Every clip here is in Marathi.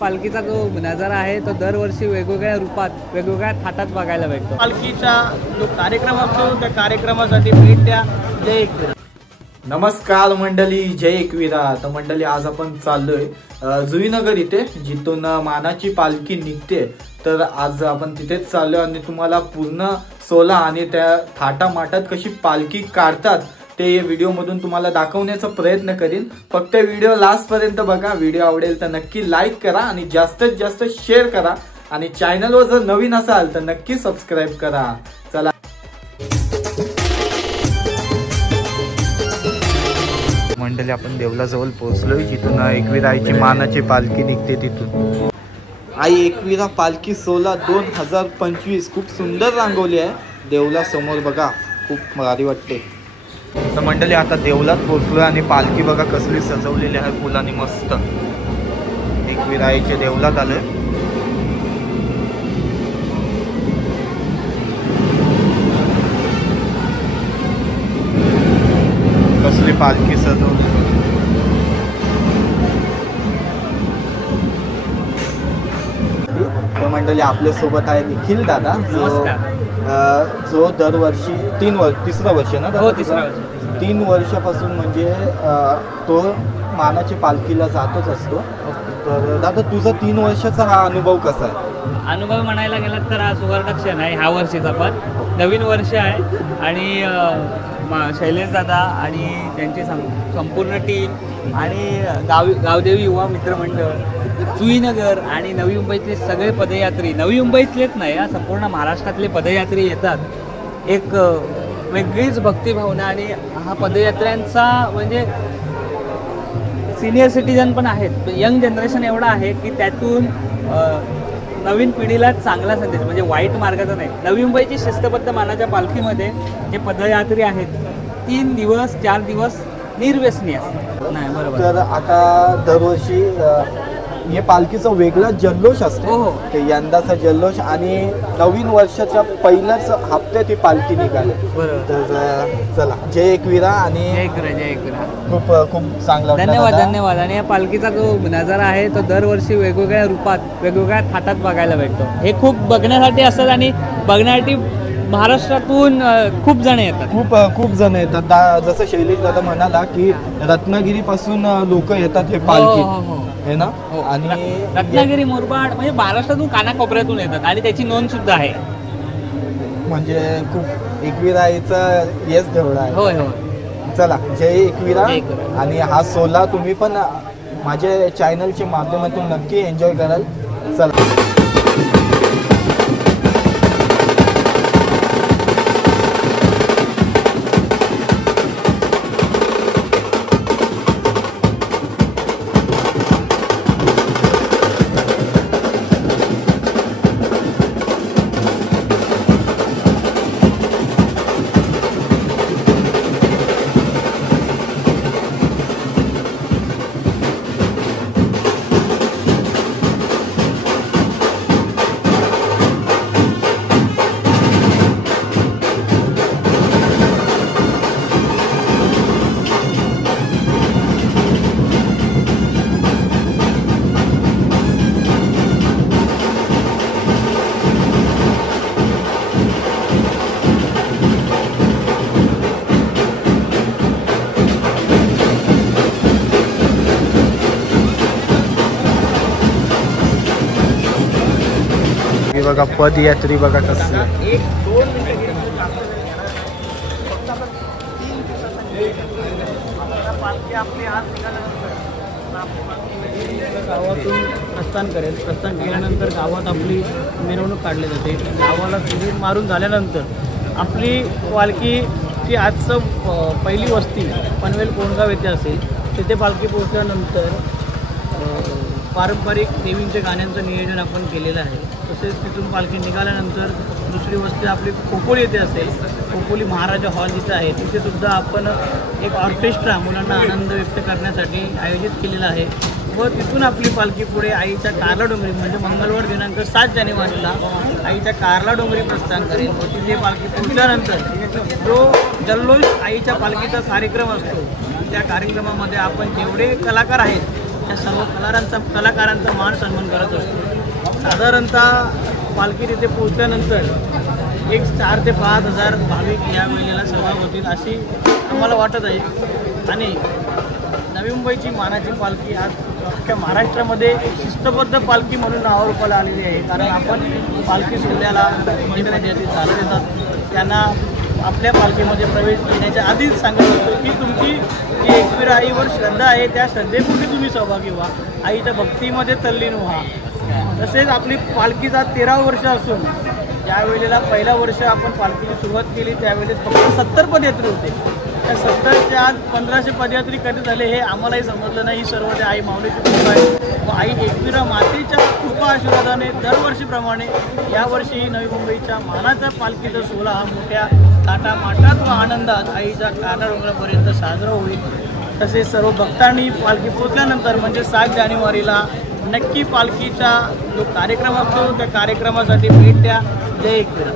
पालखीचा जो नजारा आहे तो दरवर्षी वेगवेगळ्या रूपात वेगवेगळ्या थाटात बघायला भेटतो। पालखीचा जो कार्यक्रम असतो त्या कार्यक्रमासाठी भेट द्या। जय एकवीरा। नमस्कार मंडळी, जय एकवीरा। तर मंडळी आज आपण चाललोय जुईनगर इथे, जिथून मानाची पालखी निघते। तर आज आपण तिथेच चाललोय आणि तुम्हाला पूर्ण सोला आणि त्या थाटामाटात कशी पालखी काढतात ते व्हिडिओ मधून तुम्हाला दाखवण्याचा प्रयत्न करीन। फक्त व्हिडिओ लास्ट पर्यंत बघा। व्हिडिओ आवडेल तर नक्की लाईक करा आणि जास्तीत जास्त शेअर करा आणि चॅनलवर जर नवीन असाल तर नक्की सबस्क्राइब करा। चला मंडळी, आपण देवलाजवळ पोहोचलोय, जिथून एकवीरा आईची मानाची पालखी निघते तिथून। आई एकवीरा पालखी सोला 2025 खूप सुंदर रांगवली आहे देवला समोर, बघा खूप भारी वाटते। तर मंडळी आता देवलात पोहोचलोय आणि पालखी बघा कसली सजवलेली आहे फुलांनी मस्त। एकवीरा आईच्या देवलात आलोय। कसली पालखी सजवली। तर मंडळी आपल्या सोबत आहे निखिल दादा, जो दरवर्षी तिसरं वर्ष ना? हो, तिसरं वर्ष। 3 वर्षापासून म्हणजे तो मानाची पालखीला जातच असतो। तर दादा तुझा 3 वर्षाचा हा अनुभव कसा आहे? अनुभव म्हणायला गेला तर हा सुवर्णक्षण आहे ह्या वर्षीचा, पण नवीन वर्ष आहे आणि शैलेश दादा आणि त्यांची संपूर्ण टीम आणि गावदेवी युवा मित्रमंडळ, जुईनगर आणि नवी मुंबईतले सगळे पदयात्री, नवी मुंबईतलेच नाही, या संपूर्ण महाराष्ट्रातले पदयात्री येतात। एक वेगळीच भक्तिभावना आणि हा पदयात्र्यांचा म्हणजे सिनियर सिटीजन पण आहेत, यंग जनरेशन एवढा आहे की त्यातून नवीन पिढीला चांगला संदेश, म्हणजे वाईट मार्गाचा नाही। नवी मुंबईची शिस्तबद्ध मानाच्या पालखीमध्ये जे पदयात्री आहेत 3 दिवस 4 दिवस निर्व्यसनी असतात। नाही बरोबर। तर आता दरवर्षी हे पालखीचा वेगळा जल्लोष असतो। हो। ते यंदाचा जल्लोष आणि नवीन वर्षाच्या पहिल्याच हप्त्यात ही पालखी निघाली। बरोबर। तर चला जय एकवीरा आणि जय एकवीरा। खूप खूप चांगला धन्यवाद। आणि या पालखीचा जो नजारा आहे तो दरवर्षी वेगवेगळ्या रूपात वेगवेगळ्या थाटात बघायला भेटतो। हे खूप बघण्यासाठी असतात आणि बघण्यासाठी महाराष्ट्रातून खूप जण येतात, खूप जण येतात। जसं शैलेश दादा म्हणाला की रत्नागिरी पासून लोक येतात हे पालखी आहे ना? आणि रत्नागिरी, मुरबाड म्हणजे महाराष्ट्रातून कानाकोपऱ्यातून येतात आणि त्याची नोंद सुद्धा आहे। म्हणजे खूप एकवीरा आईचा येस ठेवला आहे। होय होय। चला जय एकवीरा। आणि हा सोला तुम्ही पण माझ्या चॅनलच्या माध्यमातून नक्की एन्जॉय कराल। चला बघा पदयात्री बघा कसं गावातून प्रस्थान करेल। प्रस्थान केल्यानंतर गावात आपली मिरवणूक काढली जाते। गावाला सुगीर मारून झाल्यानंतर आपली पालखी आजचं पहिली वस्ती पनवेल कोंडगाव येथे असेल, तिथे पालखी पोहोचल्यानंतर पारंपरिक देवींच्या गाण्यांचं नियोजन आपण केलेलं आहे। तसेच तिथून पालखी निघाल्यानंतर दुसरी वस्ती आपली खोपोली येथे असेल। खोपोली महाराजा हॉल जिथे आहे तिथे सुद्धा आपण एक ऑर्केस्ट्रा मुलांना आनंद व्यक्त करण्यासाठी आयोजित केलेला आहे व तिथून आपली पालखी पुढे आईच्या कारला डोंगरी म्हणजे मंगळवार दिनांक 7 जानेवारीला आईच्या कारला डोंगरी प्रस्थान करेल व तिथे पालखी पोहोचल्यानंतर जो जल्लोष आईच्या पालखीचा कार्यक्रम असतो त्या कार्यक्रमामध्ये आपण जेवढे कलाकार आहेत या सर्व कलाकारांचा मान सन्मान करत असतो। साधारणतः पालखी तिथे पोहोचल्यानंतर एक 4 ते 5 हजार भाविक या वेळेला सहभाग होतील अशी आम्हाला वाटत आहे। आणि नवी मुंबईची मानाची पालखी आज अख्ख्या महाराष्ट्रामध्ये एक शिस्तबद्ध पालखी म्हणून नावारूपाला आलेली आहे। कारण आपण पालखी सोहळ्याला जे चालत येतात त्यांना आपल्या पालखीमध्ये प्रवेश घेण्याच्या आधीच सांगत असतो की तुमची जी एकविरा आईवर श्रद्धा आहे त्या श्रद्धेपूर्वी तुम्ही सहभागी व्हा, आईच्या भक्तीमध्ये तल्लीन व्हा। तसेच आपली पालखीचा 13 वर्ष असून ज्या वेळेला पहिल्या वर्ष आपण पालखीची सुरुवात केली त्यावेळेस फक्त 70 पदयात्री होते। त्या 70च्या आज 1500 पदयात्री कधी झाले हे आम्हालाही समजलं नाही। ही सर्व त्या आई माऊलीची कृपा आहे व आई एकविरा मातेच्या कृपा आशीर्वादाने दरवर्षीप्रमाणे यावर्षीही नवी मुंबईच्या मानाचा पालखीचा सोहळा हा मोठ्या थाटामाटात व आनंदात आईच्या काना डोंगरापर्यंत साजरा होईल। तसेच सर्व भक्तांनी पालखी पोचल्यानंतर म्हणजे 7 जानेवारीला नक्की पालखीचा जो कार्यक्रम असतो त्या कार्यक्रमासाठी भेट द्या। जय एकविरा।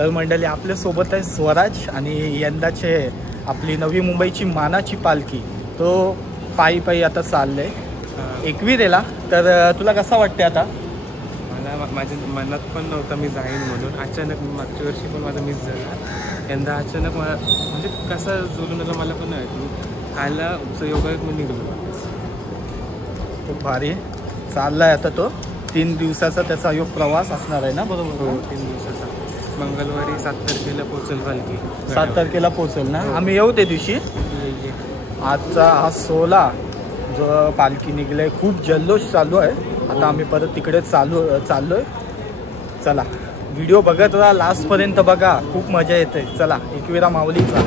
तर मंडळी आपल्यासोबत आहे स्वराज आणि यंदाचे आपली नवी मुंबईची मानाची पालखी तो पायी पायी आता चालले 21 तर तुला कसा वाटते आता? मला माझ्या मनात पण नव्हतं मी जाईन म्हणून. अचानक मागच्या वर्षी पण माझा मिस झाला. यंदा अचानक मला म्हणजे कसं जोडून आलं मला पण नाही आला योगायोग मी निघलो. खूप भारी चाललाय आता तो 3 दिवसाचा त्याचा योग प्रवास असणार आहे ना? बरोबर. हो 3 दिवसाचा. मंगळवारी 7 तारखेला पोहोचेल पालखी. 7 तारखेला पोहोचेल ना? आम्ही येऊ त्या दिवशी. आजचा हा 16 जो पालखी निघले खूप जल्लोष चालू आहे. आता आम्ही परत तिकडे चाललोय. चला व्हिडिओ बघत राहा लास्टपर्यंत बघा खूप मजा येते. चला 21 माऊलीचा.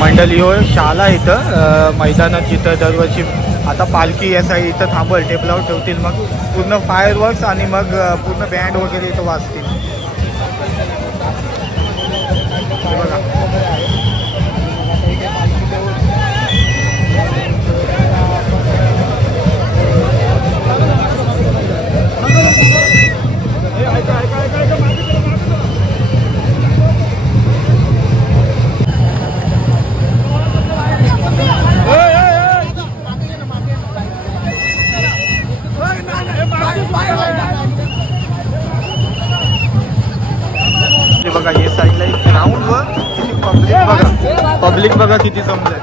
मंडळी होय शाला इथं मैदानात जिथं दरवर्षी आता पालखी या साईड इथं थांबल टेबलावर ठेवतील मग पूर्ण फायरवर्क्स आणि मग पूर्ण बँड वगैरे इथं वाजतील. बघा बघा हे साईडला एक ग्राउंडवर किती पब्लिक बघा किती जमलंय.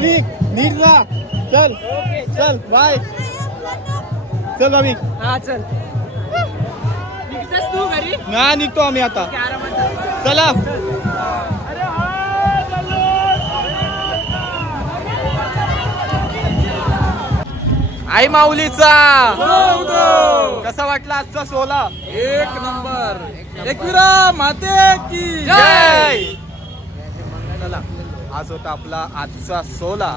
भाविक नीट जा. चल चल बाय. चल भाविक. हा चल तू घरी ना निघतो आम्ही आता. चला. आई माऊलीचा कसा वाटला आजचा सोला? एक नंबर. एकविरा माते की जय. चला आज होता आपला आजचा सोला.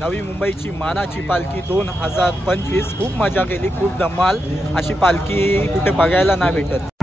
नवी मुंबईची मानाची पालखी 2025. खूप मजा केली, खूप धमाल. अशी पालखी कुठे बघायला नाही भेटत.